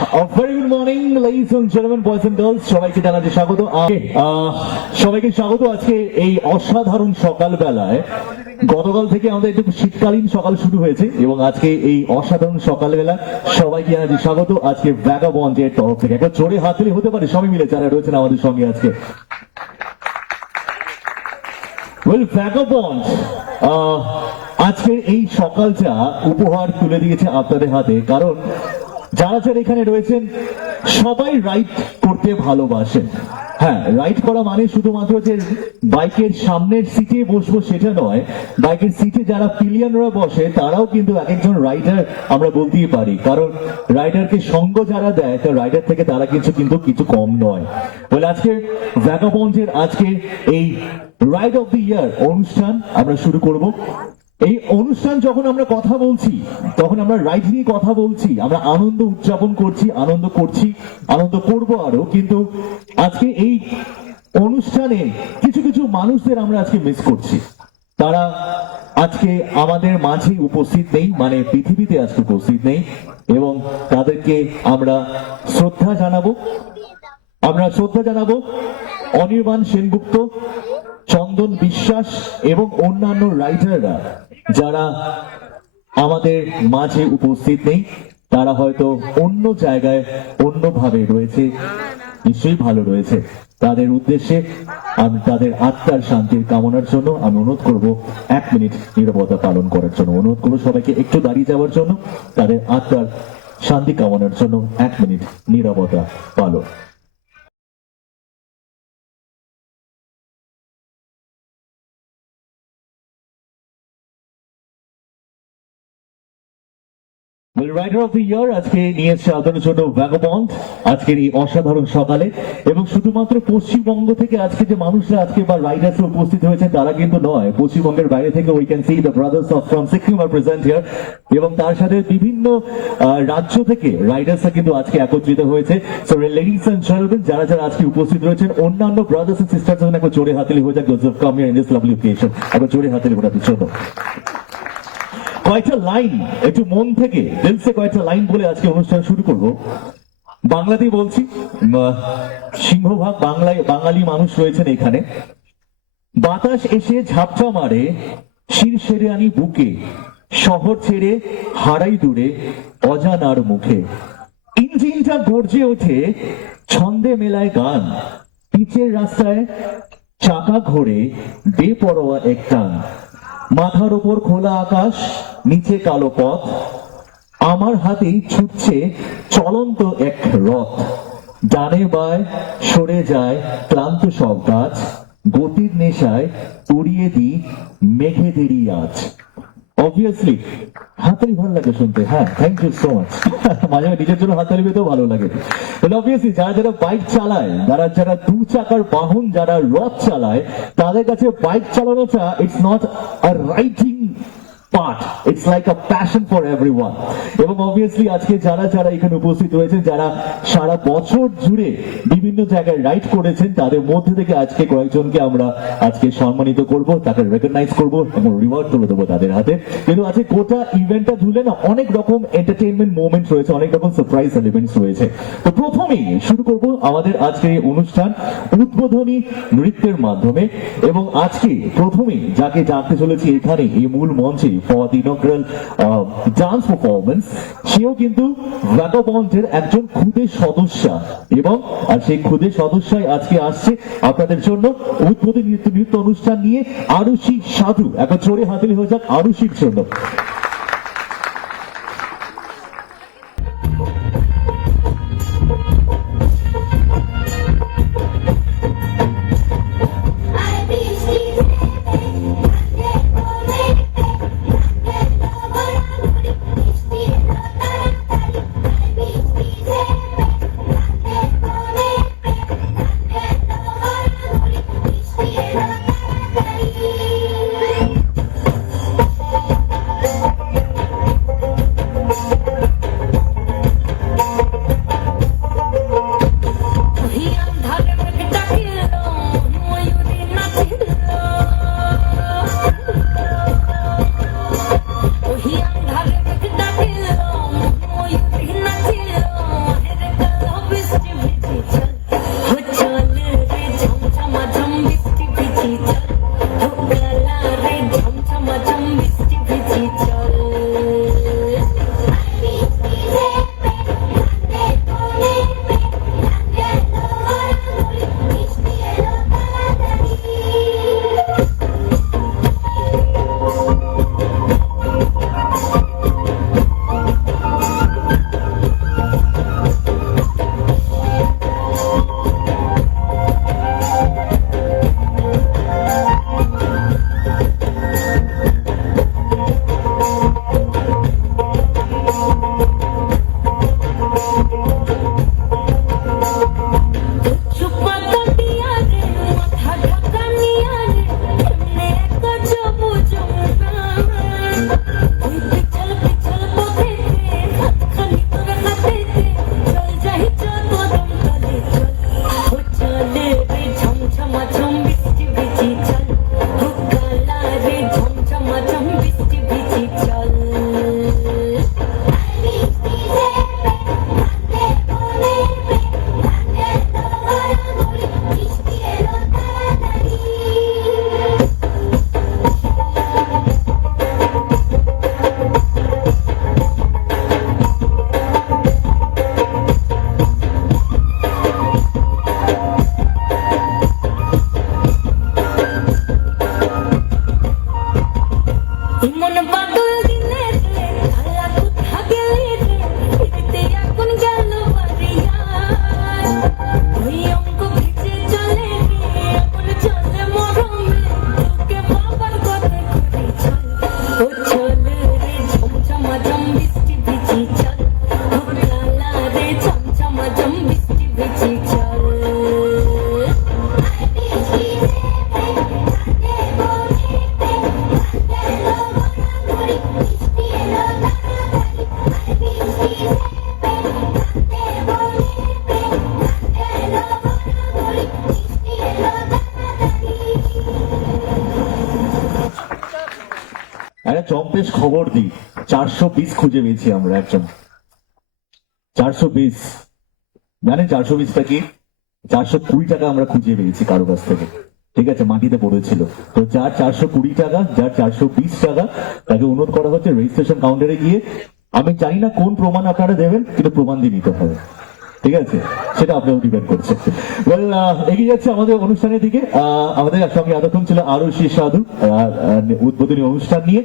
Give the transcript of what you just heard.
very good morning, ladies and gentlemen, boys and girls. সবাইকে জানাচ্ছি স্বাগত। সবাইকে স্বাগত আজকে এই অসাধারণ সকালবেলায়। গতকাল থেকে আমাদের একটু শীতকালীন সকাল শুরু হয়েছে এবং আজকে এই অসাধারণ সকালবেলা সবাইকে জানাচ্ছি স্বাগত আজকে ভ্যাগাবন্ডের তরফ থেকে। একবার জোরে হাততালি হতে পারে সবাই মিলে যারা রয়েছেন আমাদের সঙ্গে আজকে। ওয়েল, ভ্যাগাবন্ড আজকের এই সকালটা উপহার তুলে দিয়েছে আপনাদের হাতে, কারণ যারা যারা এখানে রয়েছেন সবাই রাইড করতে ভালোবাসেন। হ্যাঁ, রাইড করা মানে শুধুমাত্র যে বাইকের সামনের সিটে বসবো সেটা নয়, বাইকের সিটে যারা পিলিয়নরা বসে তারাও কিন্তু এক একজন রাইডার আমরা বলতেই পারি, কারণ রাইডারকে সঙ্গ যারা দেয় তো রাইডার থেকে তারা কিন্তু কিছু কম নয়। বলে আজকে ভ্যাগাবন্ডের আজকে এই রাইড অফ দি ইয়ার অনুষ্ঠান আমরা শুরু করব। এই অনুষ্ঠান যখন আমরা কথা বলছি তখন আমরা রাইড নিয়ে কথা বলছি, আমরা আনন্দ উদযাপন করছি, আনন্দ করব আরো, কিন্তু আজকে এই অনুষ্ঠানে কিছু কিছু মানুষদের আমরা আজকে মিস করছি। তারা আজকে আমাদের মাঝে উপস্থিত নেই, মানে পৃথিবীতে আজকে উপস্থিত নেই, এবং তাদেরকে আমরা শ্রদ্ধা জানাবো অনির্বাণ সেনগুপ্ত, চন্দন বিশ্বাস এবং অন্যান্য রাইডাররা যারা আমাদের মাঝে উপস্থিত নেই। তারা হয়তো অন্য জায়গায় অন্যভাবে রয়েছে, নিশ্চয়ই ভালো রয়েছে। তাদের উদ্দেশ্যে আমি তাদের আত্মার শান্তির কামনার জন্য আমি অনুরোধ করব 1 মিনিট নীরবতা পালন করার জন্য। অনুরোধ করবো সবাইকে একটু দাঁড়িয়ে যাওয়ার জন্য, তাদের আত্মার শান্তি কামনার জন্য 1 মিনিট নীরবতা পালন। রাইডার অফ দ্য ইয়ার আজকে নিয়ে এসেছে আপনাদের জন্য ভ্যাগাবন্ড আজকের এই অসাধারণ সকালে। এবং শুধুমাত্র পশ্চিমবঙ্গ থেকে আজকে যে মানুষরা আজকে বা রাইডার্সরা উপস্থিত হয়েছে তারা কিন্তু নয়, পশ্চিমবঙ্গের বাইরে থেকে we can see the brothers of from Sikkim are present here, এবং তার সাথে বিভিন্ন রাজ্য থেকে রাইডার্সরা কিন্তু আজকে একত্রিত হয়েছে। সো লেডিস এন্ড জেন্টলম্যান, যারা যারা আজকে উপস্থিত রয়েছেন, অন্যান্য ব্রাদার্স এন্ড সিস্টার্স জন্য একবার জোরে হাততালি হয়ে যাক। Those who come here in this lovely occasion, একবার জোরে হাততালি ওঠাতে জন্য। কয়েকটা লাইন একটু মন থেকে দিল সে কয়েকটা লাইন বলে আজকে অনুষ্ঠান শুরু করব। বাংলাতেই বলছি, সিংহভাগ বাঙালি মানুষ রয়েছেন এখানে। বাতাস এসে ঝাপটা মারে শিরশেরে আনি বুকে, শহর ছেড়ে হারাই দূরে অজানার মুখে। ইঞ্জিনটা গর্জে ওঠে ছন্দে মেলায় গান, পিচের রাস্তায় চাকা ঘোরে বেপরোয়া এক টান। মাথার ওপর খোলা আকাশ, নিচে কালো পথ, আমার হাতেই ছুটছে চলন্ত এক রথ। ডানে বায় সরে যায় ক্লান্ত সব গাছ, গতির নেশায় উড়িয়ে দিই মেঘেদেরই আজ। অবভিয়াসলি হাততালি ভালো লাগে শুনতে। হ্যাঁ, থ্যাংক ইউ সো মাচ। মাঝে মাঝে নিজের জন্য হাততালি পেতেও ভালো লাগে। অবভিয়াসলি যারা যারা বাইক চালায়, যারা 2 চাকার বাহন, যারা রথ চালায়, তাদের কাছে বাইক চালানোটা it's not a riding part, it's like a passion for everyone. এবং অবভিয়াসলি আজকে যারা যারা এখানে উপস্থিত হয়েছেন, যারা সারা বছর জুড়ে বিভিন্ন জায়গায় রাইড করেছেন, তাদের মধ্যে থেকে আজকে কয়েকজনকে আমরা আজকে সম্মানিত করব, তাকে রেকগনাইজ করব এবং রিওয়ার্ড তুলে দেবো তাদের হাতে। কিন্তু আজকে গোটা ইভেন্টটা ধুলে না অনেক রকম এন্টারটেইনমেন্ট মোমেন্ট রয়েছে, অনেক রকম সারপ্রাইজ এলিমেন্টস রয়েছে। তো প্রথমেই শুরু করব আমাদের আজকের এই অনুষ্ঠান উদ্বোধনী নৃত্যের মাধ্যমে। এবং আজকে প্রথমেই যাকে ডাকতে চলেছি এখানে এই মূল মঞ্চে for the inaugural dance performance, সেও কিন্তু ভ্যাগাবন্ডের একজন খুদে সদস্য, এবং সেই খুদে সদস্যই আজকে আসছে আপনাদের জন্য উদ্বোধনী নৃত্য অনুষ্ঠান নিয়ে। আরুষি সাধু, একবার জোরে হাততালি হয়ে যাক আরুষির জন্য। ঝমাঝম বৃষ্টি ভিজি চল একটা চম্পেশ খবর দিই, 420 খুঁজে পেয়েছি আমরা একজন। 420, জানেন 420টা কি? 420 টাকা আমরা খুঁজে পেয়েছি কারো কাছ থেকে, ঠিক আছে, মাটিতে পড়েছিল। তো যার 420 টাকা, যার 420 টাকা, তাকে অনুরোধ করা হচ্ছে রেজিস্ট্রেশন কাউন্টারে গিয়ে, আমি জানি না কোন প্রমাণ আপনারা দেবেন, কিন্তু প্রমাণ দিয়ে নিতে হবে, ঠিক আছে, সেটা আপনার ডিপেন্ড করছে। ওয়েল, এগিয়ে যাচ্ছে আমাদের অনুষ্ঠানের দিকে। আমাদের সঙ্গে এতক্ষণ ছিল আরুষি সাধু উদ্বোধনী অনুষ্ঠান নিয়ে।